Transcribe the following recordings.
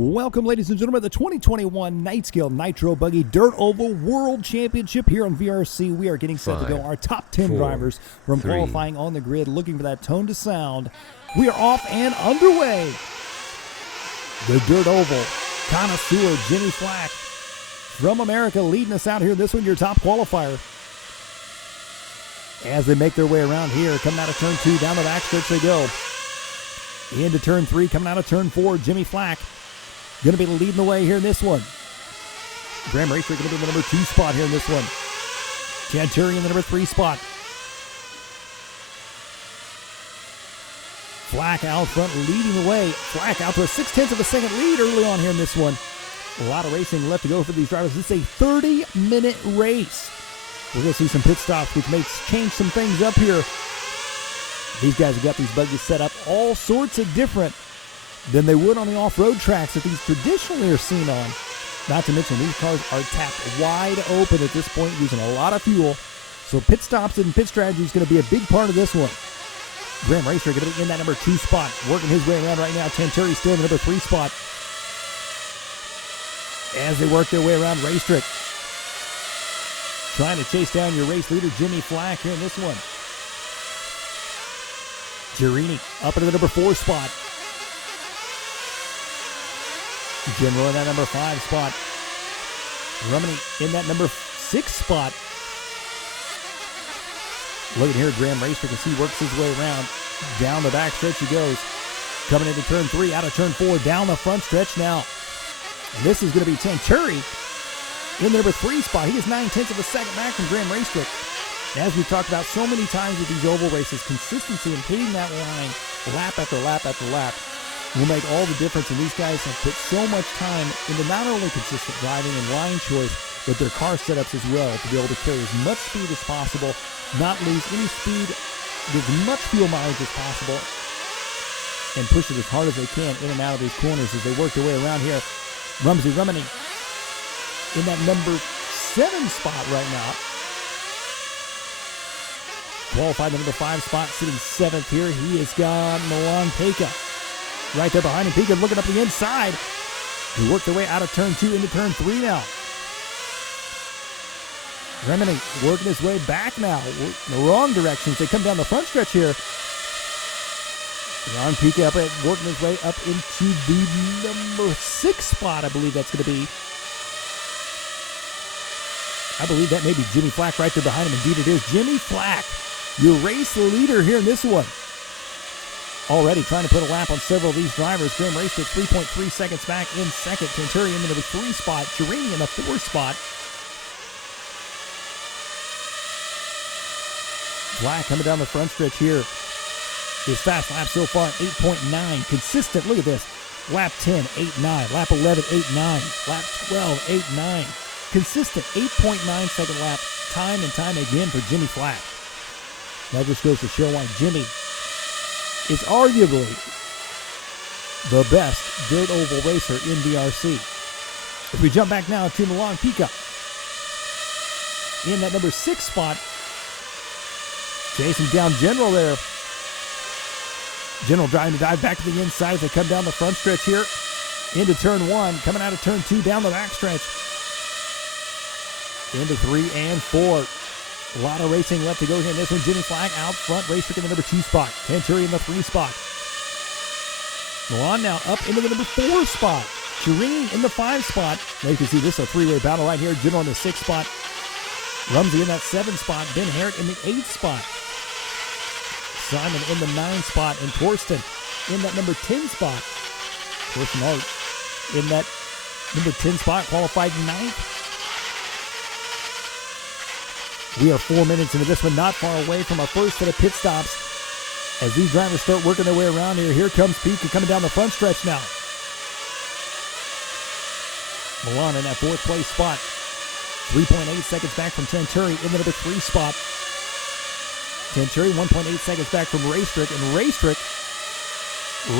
Welcome, ladies and gentlemen, to the 2021 Night Scale Nitro Buggy Dirt Oval World Championship here on VRC. We are getting set to go our top 10 drivers from qualifying on the grid, looking for that tone to sound. We are off and underway. The Dirt Oval connoisseur Jimmy Flack from America leading us out here. This one, your top qualifier. As they make their way around here, coming out of turn 2, down the backstretch they go. Into turn 3, coming out of turn 4, Jimmy Flack going to be leading the way here in this one. Graham Racer going to be in the number 2 spot here in this one. Chanturi in the number 3 spot. Flack out front leading the way. Flack out to a 6/10 of a second lead early on here in this one. A lot of racing left to go for these drivers. This is a 30-minute race. We're going to see some pit stops, which may change some things up here. These guys have got these buggies set up all sorts of different than they would on the off-road tracks that these traditionally are seen on. Not to mention, these cars are tapped wide open at this point, using a lot of fuel. So pit stops and pit strategy is going to be a big part of this one. Graham Racer going to be in that number 2 spot, working his way around right now. Chanturi still in the number 3 spot. As they work their way around, Racetrick trying to chase down your race leader, Jimmy Flack, here in this one. Girini up into the number 4 spot. General in that number 5 spot. Rumney in that number 6 spot. Looking here, Graham Racer can see works his way around. Down the back stretch he goes. Coming into turn 3, out of turn 4, down the front stretch now. And this is going to be Chanturi in the number 3 spot. He is 9/10 of a second back from Graham Racer. As we've talked about so many times with these oval races, consistency and hitting that line lap after lap after lap will make all the difference, and these guys have put so much time into not only consistent driving and line choice, but their car setups as well to be able to carry as much speed as possible, not lose any speed, get as much fuel mileage as possible, and push it as hard as they can in and out of these corners as they work their way around here. Rumney in that number 7 spot right now. Qualified the number 5 spot, sitting 7th here. He has got Milan Peka right there behind him. Peka looking up the inside. He worked their way out of turn 2 into turn 3 now. Remini working his way back now in the wrong direction as they come down the front stretch here. Milan Peka working his way up into the number 6 spot, I believe that's going to be. I believe that may be Jimmy Flack right there behind him. Indeed it is. Jimmy Flack, your race leader here in this one. Already trying to put a lap on several of these drivers. Graham Racer 3.3 seconds back in second. Chanturi in the number 3 spot. Girini in the 4 spot. Flack coming down the front stretch here. His fast lap so far, 8.9. Consistent, look at this. Lap 10, 8.9. Lap 11, 8.9. Lap 12, 8.9. Consistent 8.9 second lap, time and time again for Jimmy Flack. That just goes to show why Jimmy is arguably the best dirt oval racer in VRC. If we jump back now to Milan Peka in that number 6 spot, chasing down General there. General trying to dive back to the inside as they come down the front stretch here into turn 1, coming out of turn 2 down the back stretch. Into 3 and 4. A lot of racing left to go here in this one. Jimmy Flack out front. Racer in the number 2 spot. Chanturi in the 3 spot. Milan now up into the number 4 spot. Girini in the 5 spot. Now you can see this is a 3-way battle right here. General in the 6 spot. Rumsey in that 7 spot. Ben Harrett in the 8 spot. Simon in the 9 spot. And Torsten in that number 10 spot. Torsten Hart in that number 10 spot. Qualified 9th. We are 4 minutes into this one, not far away from our first set of pit stops. As these drivers start working their way around here, here comes Peka coming down the front stretch now. Milan in that 4th place spot. 3.8 seconds back from Chanturi in the number 3 spot. Chanturi 1.8 seconds back from Racetrick, and Racetrick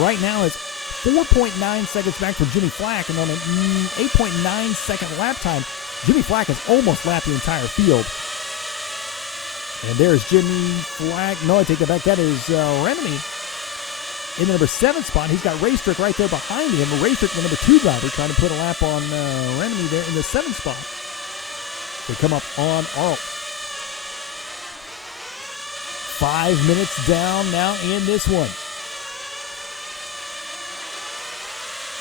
right now is 4.9 seconds back from Jimmy Flack, and on an 8.9 second lap time, Jimmy Flack has almost lapped the entire field. And there's Jimmy Flack. No, I take that back. That is Remini in the number 7 spot. He's got Racetrick right there behind him. Racetrick, the number 2 driver, trying to put a lap on Remini there in the 7th spot. They come up on Arlt. 5 minutes down now in this one.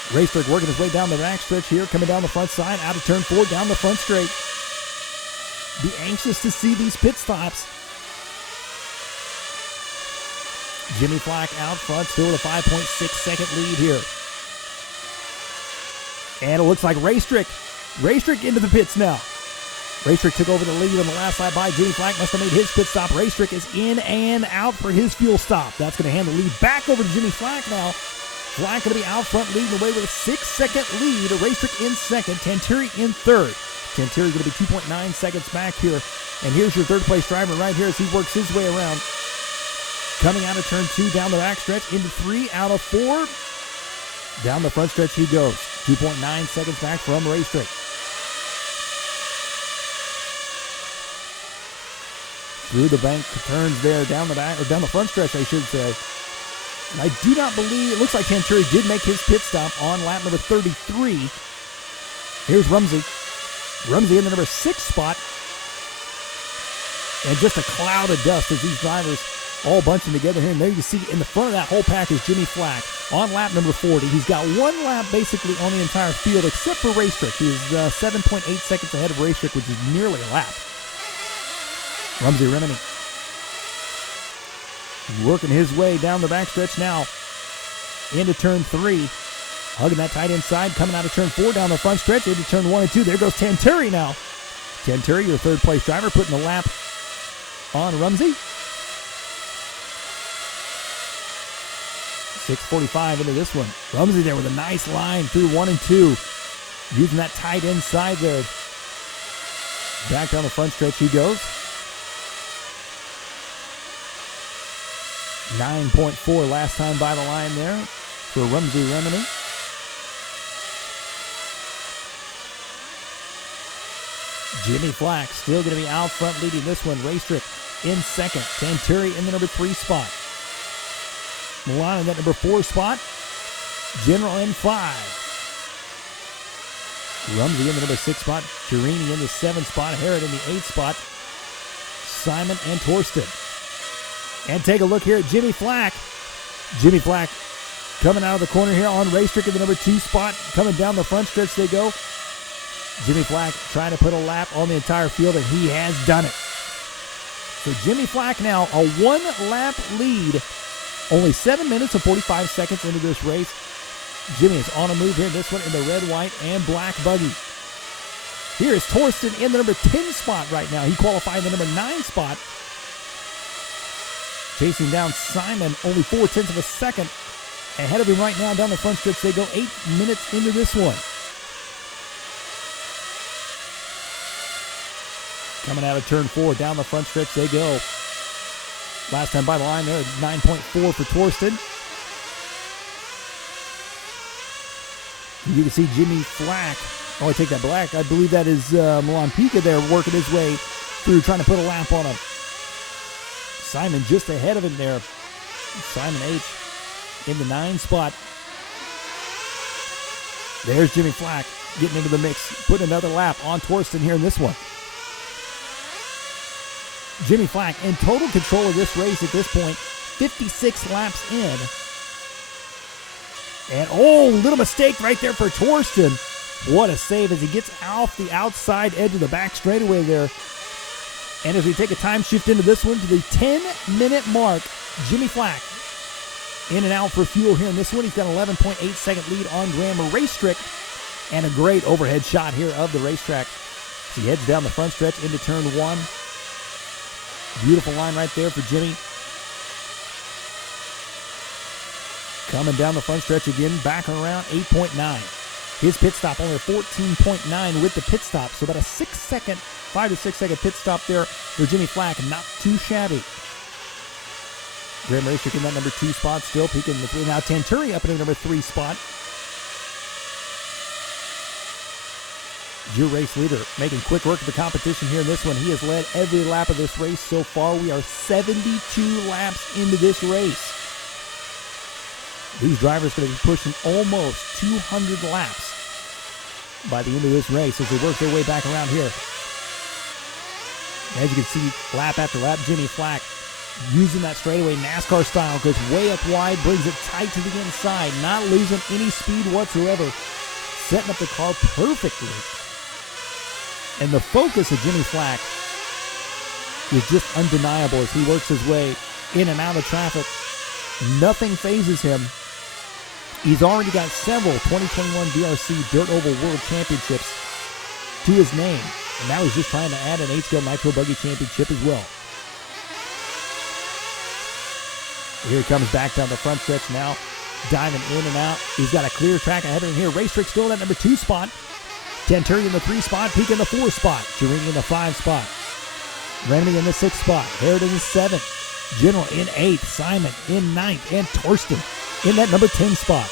Racetrick working his way down the backstretch here, coming down the front side, out of turn 4, down the front straight. Be anxious to see these pit stops. Jimmy Flack out front, still with a 5.6 second lead here. And it looks like Racetrick into the pits now. Racetrick took over the lead on the last lap by Jimmy Flack. Must have made his pit stop. Racetrick is in and out for his fuel stop. That's going to hand the lead back over to Jimmy Flack now. Flack going to be out front, leading the way with a 6-second lead. Racetrick in second, Tanturi in third. Tanturi going to be 2.9 seconds back here. And here's your third place driver right here as he works his way around. Coming out of turn 2 down the backstretch into 3 out of 4. Down the front stretch he goes. 2.9 seconds back from Racetrick. Through the bank turns there down the back, or down the front stretch, I should say. And I do not believe, it looks like Tanturi did make his pit stop on lap number 33. Here's Rumsey. Rumsey in the number 6 spot. And just a cloud of dust as these drivers all bunching together here. And there you see in the front of that whole pack is Jimmy Flack on lap number 40. He's got 1 lap basically on the entire field except for Racetrick. He is 7.8 seconds ahead of Racetrick, which is nearly a lap. Rumsey Remini working his way down the backstretch now into turn 3. Hugging that tight inside, coming out of turn 4 down the front stretch into turn 1 and 2. There goes Tanturi now. Tanturi, your third place driver, putting the lap on Rumsey. 6:45 into this one. Rumsey there with a nice line through 1 and 2. Using that tight inside there. Back down the front stretch he goes. 9.4 last time by the line there for Rumsey Remini. Jimmy Flack still going to be out front leading this one. Racetrick in second. Tanturi in the number 3 spot. Milan in that number 4 spot. General in 5. Rumsey in the number 6 spot. Chirini in the 7th spot. Herod in the 8th spot. Simon and Torsten. And take a look here at Jimmy Flack. Jimmy Flack coming out of the corner here on Racetrick in the number 2 spot. Coming down the front stretch they go. Jimmy Flack trying to put a lap on the entire field, and he has done it. So Jimmy Flack now a 1-lap lead. Only 7 minutes and 45 seconds into this race. Jimmy is on a move here in this one in the red, white, and black buggy. Here is Torsten in the number 10 spot right now. He qualified in the number 9 spot. Chasing down Simon, only 0.4 of a second. Ahead of him right now down the front stretch. They go 8 minutes into this one. Coming out of turn 4, down the front stretch they go. Last time by the line there, 9.4 for Torsten. You can see Jimmy Flack. Oh, I take that back. I believe that is Milan Pica there working his way through, trying to put a lap on him. Simon just ahead of him there. Simon H. in the 9 spot. There's Jimmy Flack getting into the mix, putting another lap on Torsten here in this one. Jimmy Flack in total control of this race at this point, 56 laps in. And little mistake right there for Torsten. What a save as he gets off the outside edge of the back straightaway there. And as we take a time shift into this one to the 10-minute mark, Jimmy Flack in and out for fuel here in this one. He's got an 11.8 second lead on Graham Racetrick, and a great overhead shot here of the racetrack. He heads down the front stretch into turn 1. Beautiful line right there for Jimmy. Coming down the front stretch again, back around 8.9. His pit stop only a 14.9 with the pit stop, so about a 5 to 6 second pit stop there for Jimmy Flack. Not too shabby. Graham Racetrick in that number 2 spot, still peeking in the 3. Now Tanturi up in the number 3 spot. Your race leader making quick work of the competition here in this one. He has led every lap of this race so far. We are 72 laps into this race. These drivers are going to be pushing almost 200 laps by the end of this race as they work their way back around here. As you can see, lap after lap, Jimmy Flack using that straightaway NASCAR style, goes way up wide, brings it tight to the inside, not losing any speed whatsoever, setting up the car perfectly. And the focus of Jimmy Flack is just undeniable as he works his way in and out of traffic. Nothing phases him. He's already got several 2021 VRC Dirt Oval World Championships to his name. And now he's just trying to add an 8-scale Nitro Buggy Championship as well. Here he comes back down the front stretch now, diving in and out. He's got a clear track ahead of him here. Race Trick still in that number 2 spot. Tenturi in the 3 spot. Peak in the 4 spot. Chirini in the 5 spot. Renemy in the 6 spot. Herod in the 7. General in 8th. Simon in 9th. And Torsten in that number 10 spot.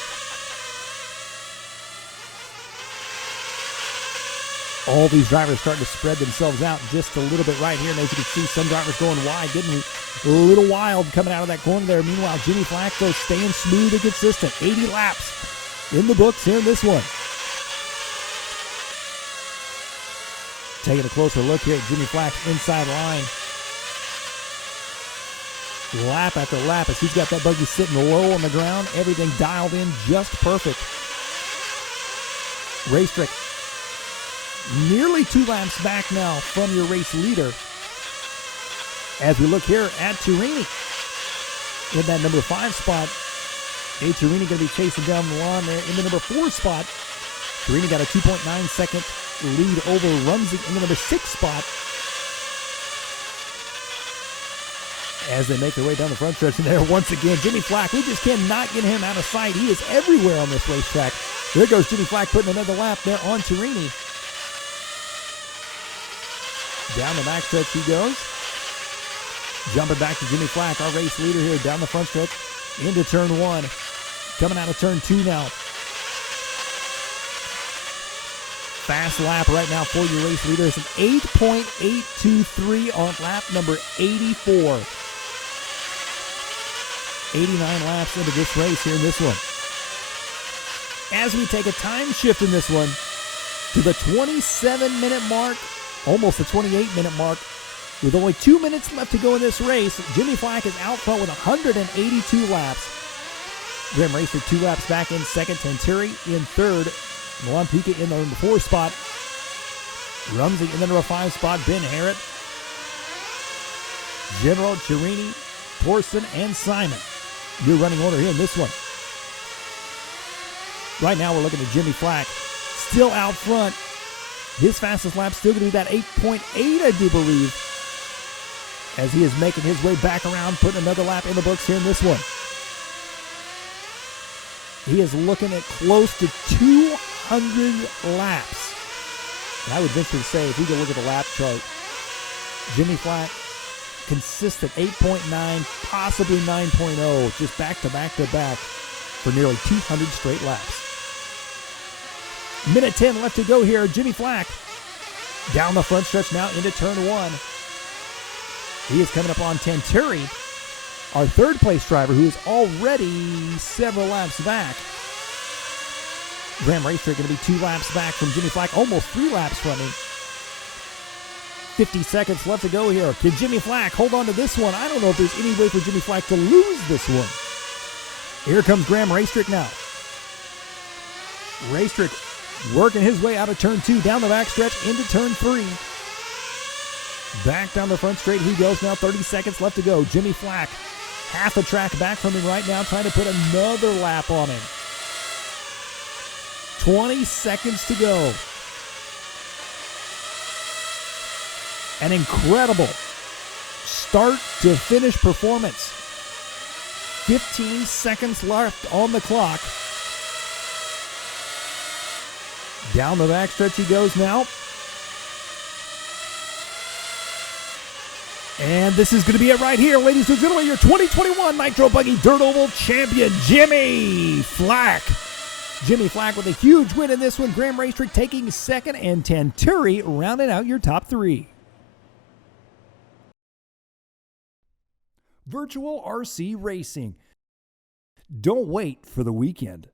All these drivers starting to spread themselves out just a little bit right here. And as you can see, some drivers going wide, getting a little wild coming out of that corner there. Meanwhile, Jimmy Flack goes staying smooth and consistent. 80 laps in the books here in this one. Taking a closer look here at Jimmy Flack's inside line. Lap after lap as he's got that buggy sitting low on the ground. Everything dialed in just perfect. Race Trick nearly 2 laps back now from your race leader. As we look here at Chirini in that number 5 spot. Chirini going to be chasing down the lawn there in the number 4 spot. Chirini got a 2.9 second lead over Rumsey in the number 6 spot. As they make their way down the front stretch, and there once again, Jimmy Flack, we just cannot get him out of sight. He is everywhere on this racetrack. There goes Jimmy Flack putting another lap there on Chirini. Down the back stretch he goes. Jumping back to Jimmy Flack, our race leader here, down the front stretch into turn 1. Coming out of turn 2 now. Fast lap right now for your race leader. It's an 8.823 on lap number 84. 89 laps into this race here in this one. As we take a time shift in this one to the 27-minute mark, almost the 28-minute mark, with only 2 minutes left to go in this race, Jimmy Flack is out front with 182 laps. Graham Racer 2 laps back in second. Tenturi in third. Milan Pica in the 4 spot. Rumsey in the number 5 spot. Ben Harrod, General, Chirini, Torsten, and Simon. Your running order here in this one. Right now we're looking at Jimmy Flack still out front. His fastest lap still going to be that 8.8, I do believe, as he is making his way back around, putting another lap in the books here in this one. He is looking at close to 200 laps. And I would venture to say, if we go look at the lap chart, Jimmy Flack, consistent 8.9, possibly 9.0, just back to back to back for nearly 200 straight laps. Minute 10 left to go here. Jimmy Flack down the front stretch now into turn 1. He is coming up on Tenturi, our third place driver, who is already several laps back. Graham Racer going to be 2 laps back from Jimmy Flack, almost 3 laps from him. 50 seconds left to go here. Can Jimmy Flack hold on to this one? I don't know if there's any way for Jimmy Flack to lose this one. Here comes Graham Rastrick now. Rastrick working his way out of turn 2, down the back stretch into turn 3. Back down the front straight he goes now. 30 seconds left to go. Jimmy Flack, half a track back from him right now, trying to put another lap on him. 20 seconds to go. An incredible start to finish performance. 15 seconds left on the clock. Down the backstretch he goes now. And this is going to be it right here, ladies and gentlemen, your 2021 Nitro Buggy Dirt Oval champion, Jimmy Flack. Jimmy Flack with a huge win in this one. Graham Rastrick taking second, and Tenturi rounding out your top 3. Virtual RC Racing. Don't wait for the weekend.